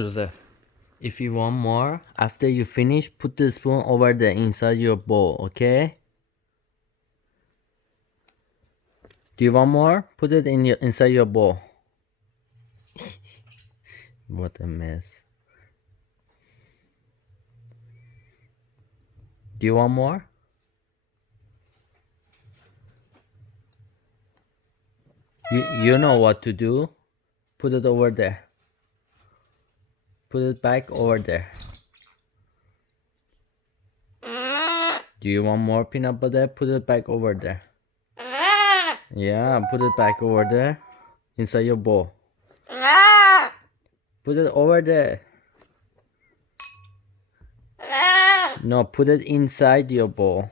Joseph, if you want more, after you finish, put the spoon over there inside your bowl, okay? Do you want more? Put it inside your bowl. What a mess. Do you want more? You know what to do. Put it over there. Put it back over there. Do you want more peanut butter? Put it back over there. Yeah, put it back over there. Inside your bowl. Put it over there. No, put it inside your bowl.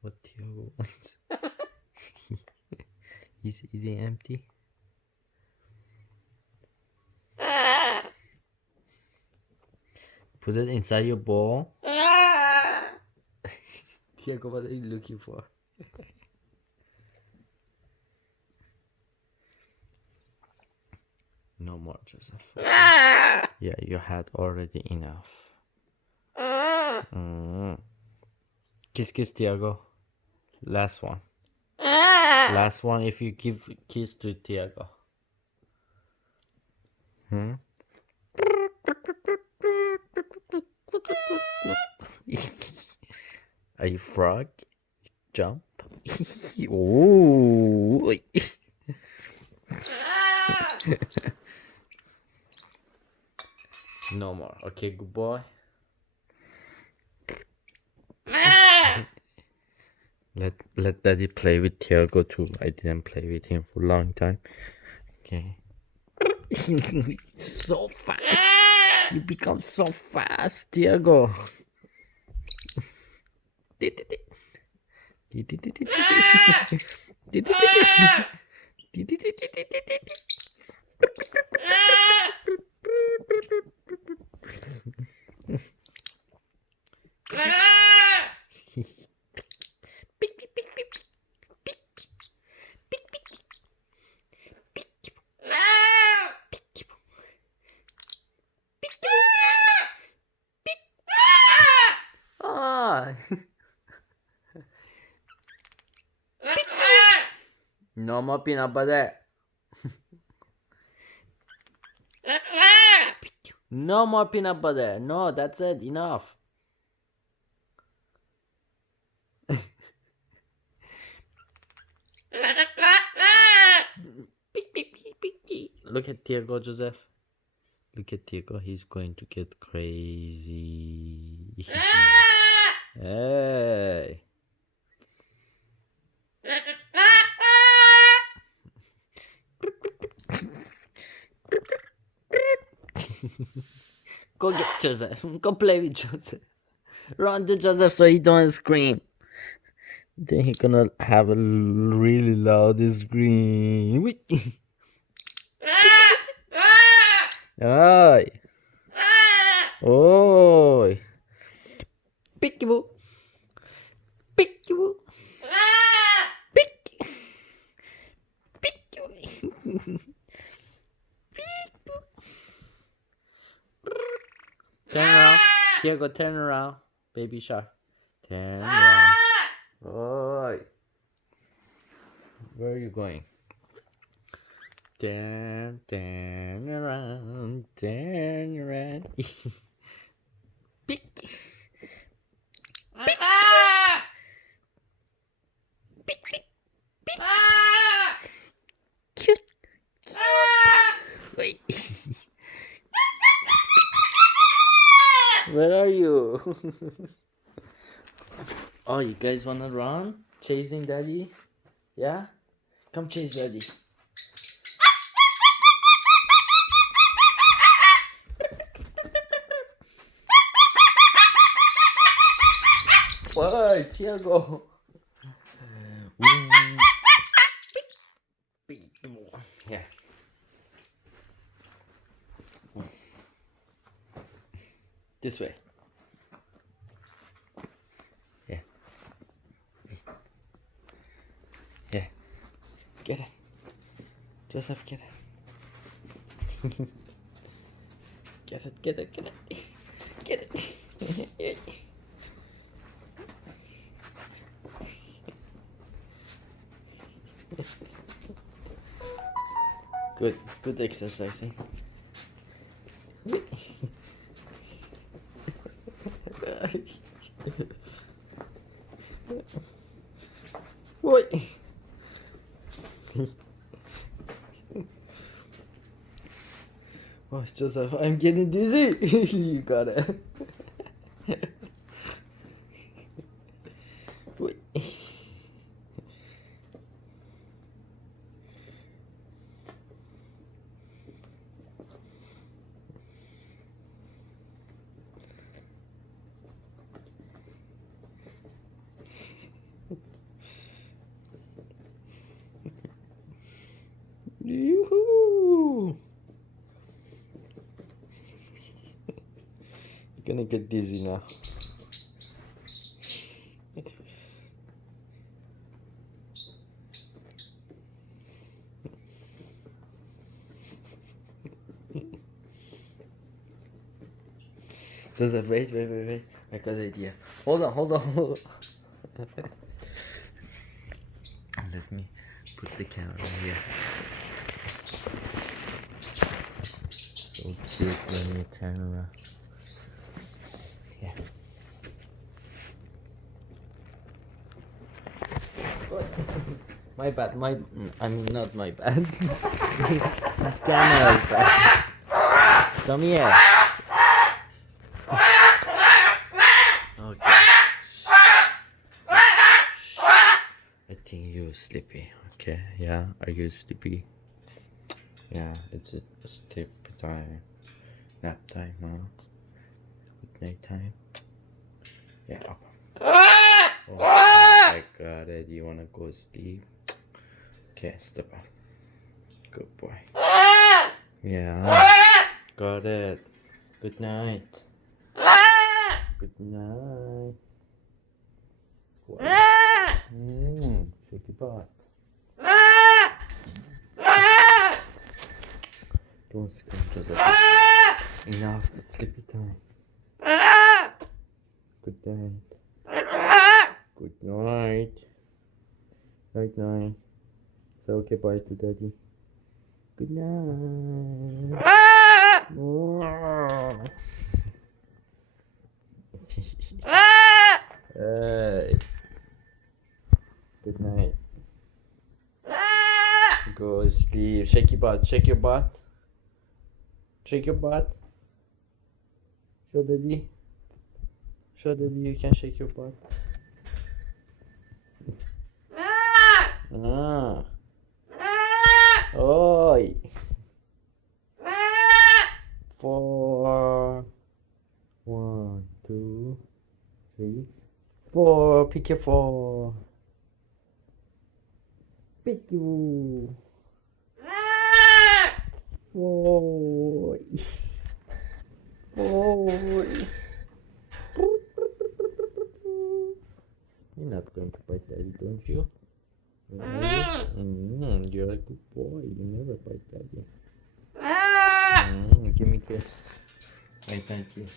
What Tiago wants? He's eating empty. Put it inside your bowl. Tiago, what are you looking for? No more, Joseph. Yeah, you had already enough. Kiss, kiss, Tiago. Last one. Last one if you give kiss to Tiago. Are you frog? Jump. Ooh. No more. Okay, good boy. Let daddy play with Tiago too. I didn't play with him for a long time. Okay. So fast. You become so fast, Tiago. No more peanut butter. No more peanut butter. No, that's it. Enough. Look at Tiago, Joseph. Look at Tiago. He's going to get crazy. Hey. Go get Joseph. Go play with Joseph. Run to Joseph so he don't scream. Then he gonna have a really loud scream. Oi. Oi. Peekaboo. Peekaboo. Peek. Peekaboo. Turn around. Tiago, turn around. Baby shark. Turn around. Oi. Where are you going? Turn around. Turn around. Peek. Peek. Peek, peek, peek. Cute. Wait. Where are you? Oh, you guys wanna run? Chasing daddy? Yeah? Come chase daddy. Why, Tiago? Yeah. This way. get it. Joseph, get it. Get it, get it, get it. Get it. Good exercising. What? Oh, Joseph, I'm getting dizzy. You got it. Wait. Yoo-hoo! You're gonna get dizzy now. Joseph, wait. I got an idea. Hold on. Let me put the camera here. So cute when you turn around. Yeah. My bad. I mean, not my bad. This camera is bad. Come here. Okay. I think you're sleepy. Okay. Yeah. Are you sleepy? Yeah. It's a sleep time. Nap time now. Good night time. Yeah. Oh my god, you wanna go sleep? Okay, step up. Good boy. Yeah. Got it. Good night. Good night. Shake your butt. Don't scream, Joseph. Enough, it's sleepy time. Good night. Good night. Night. Say okay bye to daddy. Good night. Hey. Good night. Go sleep. Shake your butt. Shake your butt. Shake your butt. Show daddy. Show daddy you can shake your butt. Ah. Oi. 4. 1, 2, 3, 4. Pick your 4. Pick you. 4. 4. You're not going to bite daddy, don't you? You're a good boy. You never bite daddy. Give me a kiss. Right hand kiss.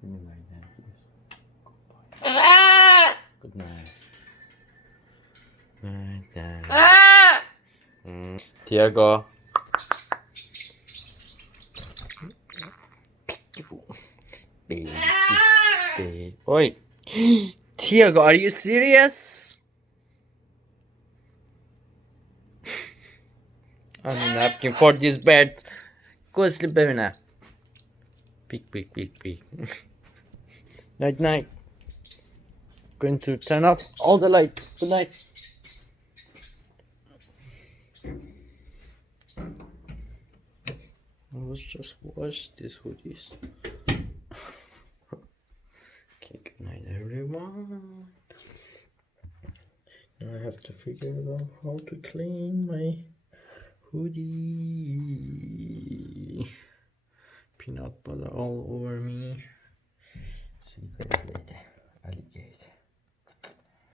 Give me right hand kiss. Good night. Night night. Tiago. Baby. Oi. Tiago, are you serious? I'm a napkin for this bed. Go sleep, baby now. Peek. Night. Going to turn off all the lights. Good night. Let's just wash these hoodies. Okay, good night, everyone. Now I have to figure out how to clean my hoodie. Peanut butter all over me.